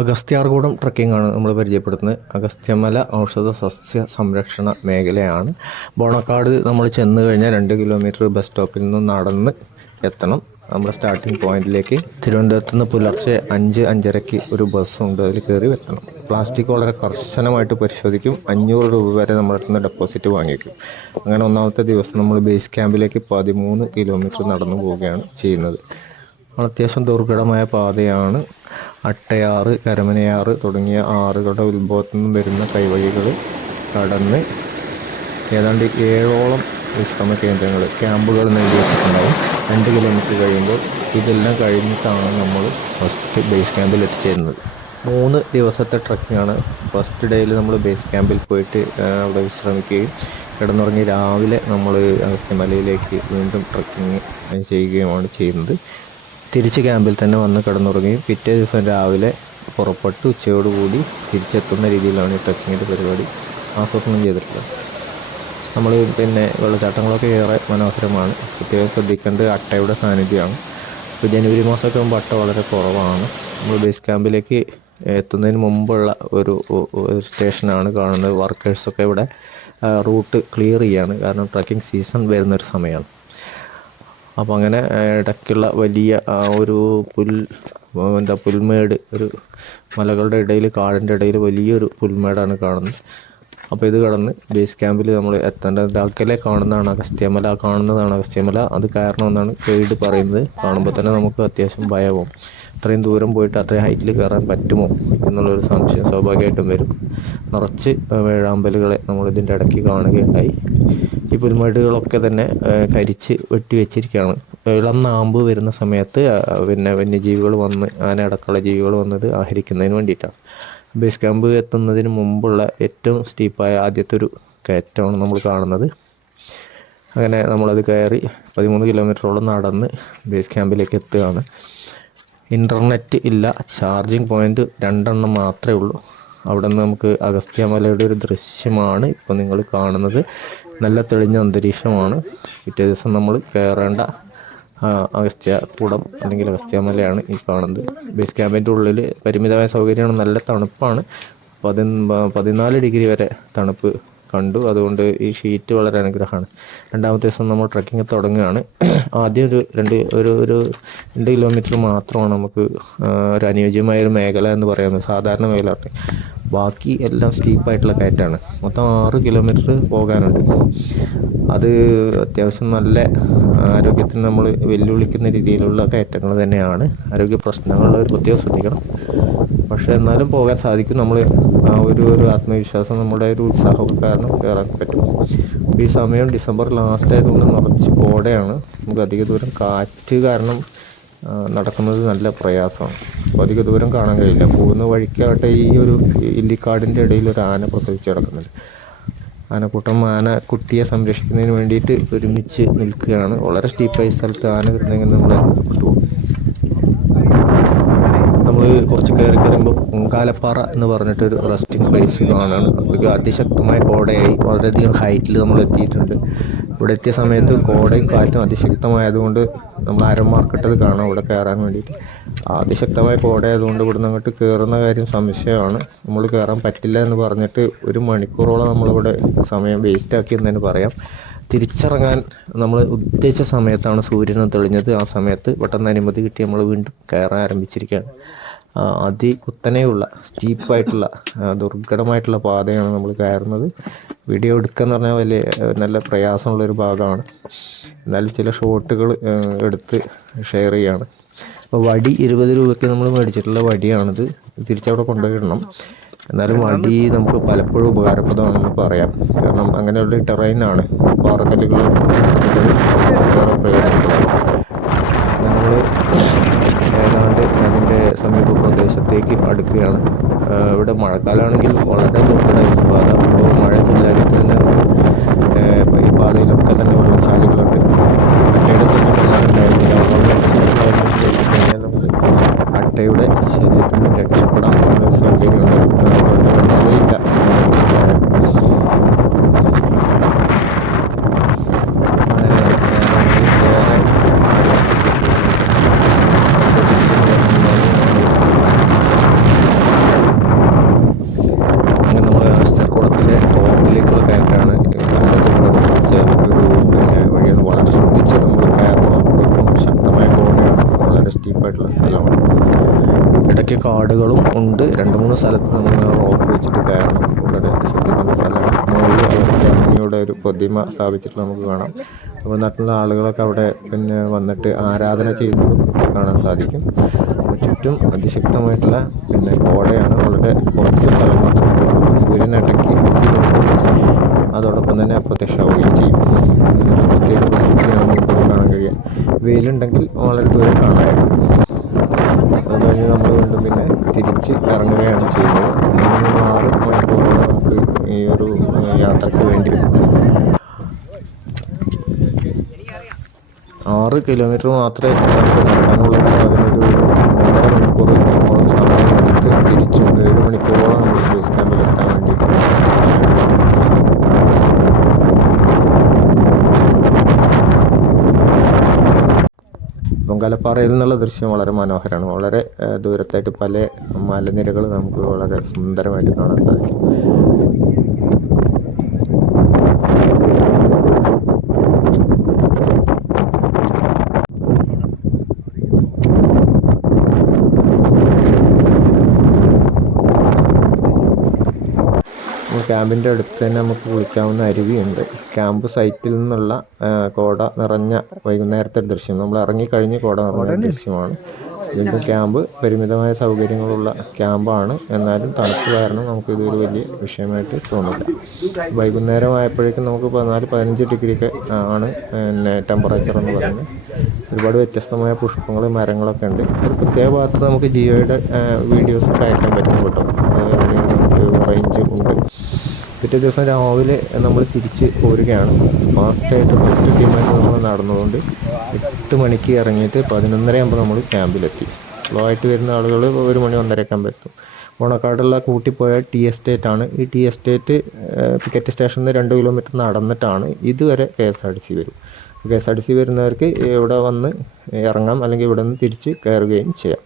അഗസ്ത്യാർകൂടം ട്രക്കിംഗാണ് നമ്മൾ പരിചയപ്പെടുത്തുന്നത്. അഗസ്ത്യമല ഔഷധ സസ്യ സംരക്ഷണ മേഖലയാണ്. ബോണക്കാട് നമ്മൾ ചെന്ന് കഴിഞ്ഞാൽ 2 കിലോമീറ്റർ ബസ് സ്റ്റോപ്പിൽ നിന്ന് നടന്ന് എത്തണം. നമ്മുടെ സ്റ്റാർട്ടിംഗ് പോയിന്റിലേക്ക് തിരുവനന്തപുരത്ത് നിന്ന് പുലർച്ചെ 5-5:30 ഒരു ബസ്സുണ്ട്, അതിൽ കയറി എത്തണം. പ്ലാസ്റ്റിക് വളരെ കർശനമായിട്ട് പരിശോധിക്കും. 500 രൂപ വരെ നമ്മുടെ അടുത്ത് നിന്ന് ഡെപ്പോസിറ്റ് വാങ്ങിക്കും. അങ്ങനെ ഒന്നാമത്തെ ദിവസം നമ്മൾ ബേസ് ക്യാമ്പിലേക്ക് 13 കിലോമീറ്റർ നടന്നു പോവുകയാണ് ചെയ്യുന്നത്. അത്യാവശ്യം ദുർഘടമായ പാതയാണ്. അട്ടയാറ്, കരമനയാറ് തുടങ്ങിയ ആറുകളുടെ ഉത്ഭവത്തിൽ നിന്നും വരുന്ന കൈവഴികൾ കടന്ന് ഏതാണ്ട് 7ഓളം വിശ്രമ കേന്ദ്രങ്ങൾ, ക്യാമ്പുകൾ നൽകി വെച്ചിട്ടുണ്ടാവും. 2 കിലോമീറ്റർ കഴിയുമ്പോൾ ഇതെല്ലാം കഴിഞ്ഞിട്ടാണ് നമ്മൾ ഫസ്റ്റ് ബേസ് ക്യാമ്പിൽ എത്തിച്ചേരുന്നത്. 3 ദിവസത്തെ ട്രക്കിങ്ങാണ്. ഫസ്റ്റ് ഡേയിൽ നമ്മൾ ബേസ് ക്യാമ്പിൽ പോയിട്ട് അവിടെ വിശ്രമിക്കുകയും കിടന്നുറങ്ങി രാവിലെ നമ്മൾ അഗസ്ത്യമലയിലേക്ക് വീണ്ടും ട്രക്കിങ് ചെയ്യുകയുമാണ് ചെയ്യുന്നത്. തിരിച്ച് ക്യാമ്പിൽ തന്നെ വന്ന് കിടന്നുറങ്ങുകയും പിറ്റേ ദിവസം രാവിലെ പുറപ്പെട്ട് ഉച്ചയോടുകൂടി തിരിച്ചെത്തുന്ന രീതിയിലാണ് ഈ ട്രക്കിങ്ങിൻ്റെ പരിപാടി ആസൂത്രണം ചെയ്തിട്ടുള്ളത്. നമ്മൾ വെള്ളച്ചാട്ടങ്ങളൊക്കെ ഏറെ മനോഹരമാണ്. പ്രത്യേകം ശ്രദ്ധിക്കേണ്ടത് അട്ടയുടെ സാന്നിധ്യമാണ്. ഇപ്പോൾ ജനുവരി മാസമൊക്കെ ആകുമ്പോൾ അട്ട വളരെ കുറവാണ്. നമ്മൾ ബേസ് ക്യാമ്പിലേക്ക് എത്തുന്നതിന് മുമ്പുള്ള ഒരു സ്റ്റേഷനാണ് കാണുന്നത്. വർക്കേഴ്സൊക്കെ ഇവിടെ റൂട്ട് ക്ലിയർ ചെയ്യാണ്, കാരണം ട്രക്കിംഗ് സീസൺ വരുന്നൊരു സമയമാണ്. അപ്പോൾ അങ്ങനെ ഇടയ്ക്കുള്ള വലിയ ഒരു പുൽമേട്, ഒരു മലകളുടെ ഇടയിൽ, കാടിൻ്റെ ഇടയിൽ വലിയൊരു പുൽമേടാണ് കാണുന്നത്. അപ്പോൾ ഇത് കടന്ന് ബേസ് ക്യാമ്പിൽ നമ്മൾ എത്തേണ്ടത്. അകലെ കാണുന്നതാണ് അഗസ്ത്യമല, അത് കയറണമെന്നാണ് ഗൈഡ് പറയുന്നത്. കാണുമ്പോൾ തന്നെ നമുക്ക് അത്യാവശ്യം ഭയവും. അത്രയും ദൂരം പോയിട്ട് അത്രയും ഹൈറ്റിൽ കയറാൻ പറ്റുമോ എന്നുള്ളൊരു സംശയം സ്വാഭാവികമായിട്ടും വരും. നിറച്ച് വേഴാമ്പലുകളെ നമ്മളിതിൻ്റെ ഇടയ്ക്ക് കാണുകയുണ്ടായി. ഈ പുൽമേടുകളൊക്കെ തന്നെ കരിച്ച് വെട്ടിവെച്ചിരിക്കുകയാണ്. ഇളം നാമ്പ് വരുന്ന സമയത്ത് വന്യജീവികൾ വന്ന്, ആനയടക്കമുള്ള ജീവികൾ വന്നത് ആഹരിക്കുന്നതിന് വേണ്ടിയിട്ടാണ്. ബേസ് ക്യാമ്പ് എത്തുന്നതിന് മുമ്പുള്ള ഏറ്റവും സ്റ്റീപ്പായ ആദ്യത്തെ ഒരു കയറ്റമാണ് നമ്മൾ കാണുന്നത്. അങ്ങനെ നമ്മളത് കയറി 13 കിലോമീറ്ററോളം നടന്ന് ബേസ് ക്യാമ്പിലേക്ക് എത്തുകയാണ്. ഇൻ്റർനെറ്റ് ഇല്ല, ചാർജിങ് പോയിൻ്റ് 2 എണ്ണം മാത്രമേ ഉള്ളൂ. അവിടെ നിന്ന് നമുക്ക് അഗസ്ത്യമലയുടെ ഒരു ദൃശ്യമാണ് ഇപ്പോൾ നിങ്ങൾ കാണുന്നത്. നല്ല തെളിഞ്ഞ അന്തരീക്ഷമാണ്. പിറ്റേ ദിവസം നമ്മൾ കയറേണ്ട അഗസ്ത്യകൂടം അല്ലെങ്കിൽ അഗസ്ത്യമലയാണ് ഈ കാണുന്നത്. ബേസ് ക്യാമ്പിൻ്റെ ഉള്ളിൽ പരിമിതമായ സൗകര്യമാണ്, നല്ല തണുപ്പാണ്. 14 ഡിഗ്രി വരെ തണുപ്പ് കണ്ടു. അതുകൊണ്ട് ഈ ഷീറ്റ് വളരെ അനുഗ്രഹമാണ്. രണ്ടാമത്തെ ദിവസം നമ്മൾ ട്രക്കിങ് തുടങ്ങുകയാണ്. ആദ്യം ഒരു 2 കിലോമീറ്റർ മാത്രമാണ് നമുക്ക് ഒരു അനുയോജ്യമായൊരു മേഖല എന്ന് പറയുന്നത്, സാധാരണ മേഖലയാണ്. ബാക്കി എല്ലാം സ്റ്റീപ്പായിട്ടുള്ള കയറ്റാണ്. മൊത്തം 6 കിലോമീറ്റർ പോകാനുണ്ട്. അത് അത്യാവശ്യം നല്ല ആരോഗ്യത്തിന് നമ്മൾ വെല്ലുവിളിക്കുന്ന രീതിയിലുള്ള കയറ്റങ്ങൾ തന്നെയാണ്. ആരോഗ്യ പ്രശ്നങ്ങളുള്ളവർ പ്രത്യേകം ശ്രദ്ധിക്കണം. പക്ഷേ എന്നാലും പോകാൻ സാധിക്കും. നമ്മൾ ഒരു ആത്മവിശ്വാസം, നമ്മുടെ ഒരു ഉത്സാഹമൊക്കെ കാരണം കയറാൻ പറ്റും. ഈ സമയം ഡിസംബർ ലാസ്റ്റ് ആയതുകൊണ്ട് നിറച്ച് കോടയാണ്. നമുക്ക് അധിക ദൂരം കാറ്റ് കാരണം നടക്കുന്നത് നല്ല പ്രയാസമാണ്. അപ്പോൾ അധിക ദൂരം കാണാൻ കഴിയില്ല. പോകുന്ന വഴിക്കാവട്ടെ ഈ ഒരു ഇല്ലിക്കാടിൻ്റെ ഇടയിൽ ഒരു ആന പ്രസവിച്ച് കിടക്കുന്നുണ്ട്. ആനക്കൂട്ടം ആനക്കുട്ടിയെ സംരക്ഷിക്കുന്നതിന് വേണ്ടിയിട്ട് ഒരുമിച്ച് നിൽക്കുകയാണ്. വളരെ സ്റ്റീപ്പായ സ്ഥലത്ത് ആന കിട്ടുന്നെങ്കിൽ നമ്മൾ അത്ഭുതപ്പെട്ടു. നമ്മൾ കുറച്ച് കയറി കഴിയുമ്പോൾ പൊങ്കാലപ്പാറ എന്ന് പറഞ്ഞിട്ടൊരു റെസ്റ്റിംഗ് പ്ലേസ് കാണാണ്. അപ്പോഴേക്കും അതിശക്തമായ കോടയായി, വളരെയധികം ഹൈറ്റിൽ നമ്മൾ എത്തിയിട്ടുണ്ട്. ഇവിടെ എത്തിയ സമയത്ത് കോടയും കാറ്റും അതിശക്തമായതുകൊണ്ട് നമ്മൾ ആരം മാർക്കിട്ടത് കാണാം ഇവിടെ കയറാൻ വേണ്ടിയിട്ട്. അതിശക്തമായ കോടയായതുകൊണ്ട് ഇവിടുന്ന് അങ്ങോട്ട് കയറുന്ന കാര്യം സംശയമാണ്. നമ്മൾ കയറാൻ പറ്റില്ല എന്ന് പറഞ്ഞിട്ട് 1 മണിക്കൂറോളം നമ്മളിവിടെ സമയം വേസ്റ്റാക്കി എന്ന് തന്നെ പറയാം. തിരിച്ചിറങ്ങാൻ നമ്മൾ ഉദ്ദേശിച്ച സമയത്താണ് സൂര്യൻ തെളിഞ്ഞത്. ആ സമയത്ത് പെട്ടെന്ന് അനുമതി കിട്ടി നമ്മൾ വീണ്ടും കയറാൻ ആരംഭിച്ചിരിക്കുകയാണ്. കുത്തനെയുള്ള സ്റ്റീപ്പായിട്ടുള്ള ദുർഘടമായിട്ടുള്ള പാതയാണ് നമ്മൾ കയറുന്നത്. വീഡിയോ എടുക്കുക എന്ന് പറഞ്ഞാൽ നല്ല പ്രയാസമുള്ളൊരു ഭാഗമാണ്. എന്നാലും ചില ഷോട്ടുകൾ എടുത്ത് ഷെയർ ചെയ്യുകയാണ്. അപ്പോൾ വടി 20 രൂപയ്ക്ക് നമ്മൾ മേടിച്ചിട്ടുള്ള വടിയാണിത്. തിരിച്ചവിടെ കൊണ്ടുപോയിടണം. എന്നാലും വടി നമുക്ക് പലപ്പോഴും ഉപകാരപ്രദമാണെന്ന് പറയാം. കാരണം അങ്ങനെയുള്ള ടെറൈനാണ്, പാറക്കല്ലുകൾ പ്രയോജനപ്പെടുന്നത്. നമ്മൾ ഏതാണ്ട് അതിൻ്റെ സമീപ പ്രദേശത്തേക്ക് അടുക്കുകയാണ്. ഇവിടെ മഴക്കാലമാണെങ്കിൽ വളരെ ദുർഘടമായിരിക്കും പാത. അപ്പോൾ മഴയൊന്നുമില്ലാതെ തന്നെ ഈ പാതയിലൊക്കെ തന്നെ വെള്ളച്ചാലുകളുണ്ട്. അട്ടയുടെ സമയത്തെല്ലാം ഉണ്ടായിരുന്നില്ല. കഴിഞ്ഞാൽ നമുക്ക് അട്ടയുടെ ശരീരത്തിൽ നിന്ന് രക്ഷപ്പെടാൻ ഒരു സൗകര്യമുണ്ട്. വെള്ളമില്ല. ഇടയ്ക്ക് കാടുകളും ഉണ്ട്. 2-3 സ്ഥലത്ത് നമ്മൾ റോപ്പ് വെച്ചിട്ട് കയറണം. വളരെ ശ്രദ്ധിക്കേണ്ട സ്ഥലമാണ്. മുകളിൽ അഗസ്ത്യാമുനിയുടെ ഒരു പ്രതിമ സ്ഥാപിച്ചിട്ട് നമുക്ക് കാണാം. തമിഴ്നാട്ടിലുള്ള ആളുകളൊക്കെ അവിടെ പിന്നെ വന്നിട്ട് ആരാധന ചെയ്യുന്നതും കാണാൻ സാധിക്കും. ചുറ്റും അതിശക്തമായിട്ടുള്ള പിന്നെ കോടയാണ്. വളരെ കുറച്ച് സ്ഥലം മാത്രമേ സൂര്യനിടയ്ക്ക് അതോടൊപ്പം തന്നെ അപ്രത്യക്ഷമാവുകയും ചെയ്യും. പ്രത്യേക പരിസ്ഥിതിയാണ് നമുക്ക് കാണാൻ കഴിയുക. വെയിലുണ്ടെങ്കിൽ വളരെ ദൂരം കാണാമായിരുന്നു. അത് കഴിഞ്ഞ് നമ്മൾ വീണ്ടും പിന്നെ തിരിച്ച് ഇറങ്ങുകയാണ് ചെയ്യുന്നത്. 6 മണിക്കൂറോളം നമുക്ക് ഈ ഒരു യാത്രയ്ക്ക് വേണ്ടി വരും. 6 കിലോമീറ്റർ മാത്രമേ നമുക്ക് നടക്കാനുള്ളൂ. അതിനൊരു 1.5 മണിക്കൂറോളം സമയം എടുത്ത് തിരിച്ചും 7 മണിക്കൂറോളം നമ്മൾ ബേസ് ക്യാമ്പിൽ എത്താൻ വേണ്ടിയിട്ട്. പൊങ്കാലപ്പാറയിൽ നിന്നുള്ള ദൃശ്യം വളരെ മനോഹരമാണ്. വളരെ ദൂരത്തായിട്ട് പല മലനിരകൾ നമുക്ക് വളരെ സുന്ദരമായിട്ട് കാണാൻ സാധിക്കും. ക്യാമ്പിൻ്റെ അടുത്ത് തന്നെ നമുക്ക് കുളിക്കാവുന്ന അരുവിയുണ്ട്. ക്യാമ്പ് സൈറ്റിൽ നിന്നുള്ള കോട നിറഞ്ഞ വൈകുന്നേരത്തെ ദൃശ്യം. നമ്മൾ ഇറങ്ങിക്കഴിഞ്ഞ് കോട നിറഞ്ഞ ദൃശ്യമാണ്. വീണ്ടും ക്യാമ്പ് പരിമിതമായ സൗകര്യങ്ങളുള്ള ക്യാമ്പാണ്. എന്നാലും തണുപ്പ് കാരണം നമുക്കിതൊരു വലിയ വിഷയമായിട്ട് തോന്നില്ല. വൈകുന്നേരം ആയപ്പോഴേക്കും നമുക്ക് 14-15 ഡിഗ്രിയൊക്കെ ആണ് പിന്നെ ടെമ്പറേച്ചർ എന്ന് പറയുന്നത്. ഒരുപാട് വ്യത്യസ്തമായ പുഷ്പങ്ങൾ, മരങ്ങളൊക്കെ ഉണ്ട്. ഒരു പ്രത്യേക ഭാഗത്ത് നമുക്ക് ജിയോയുടെ വീഡിയോസൊക്കെ അയക്കാൻ പറ്റും കേട്ടോ. റേഞ്ച് ഉണ്ട്. പിറ്റേ ദിവസം രാവിലെ നമ്മൾ തിരിച്ച് പോരുകയാണ്. ഫാസ്റ്റായിട്ട് ഒറ്റ ടീമായിട്ട് നമ്മൾ നടന്നുകൊണ്ട് 8 മണിക്ക് ഇറങ്ങിയിട്ട് 11:30 ആകുമ്പോൾ നമ്മൾ ക്യാമ്പിലെത്തി. സ്ലോ ആയിട്ട് വരുന്ന ആളുകൾ 1 മണി 1:30 ആകുമ്പോൾ എത്തും. ഓണക്കാടുള്ള കൂട്ടിപ്പോയ ടി എസ്റ്റേറ്റ് ആണ്. ഈ ടി എസ്റ്റേറ്റ് പിക്കറ്റ് സ്റ്റേഷനിൽ നിന്ന് 2 കിലോമീറ്റർ നടന്നിട്ടാണ്. ഇതുവരെ KSRTC വരും. KSRTC വരുന്നവർക്ക് ഇവിടെ വന്ന് ഇറങ്ങാം, അല്ലെങ്കിൽ ഇവിടെ നിന്ന് തിരിച്ച് കയറുകയും ചെയ്യാം.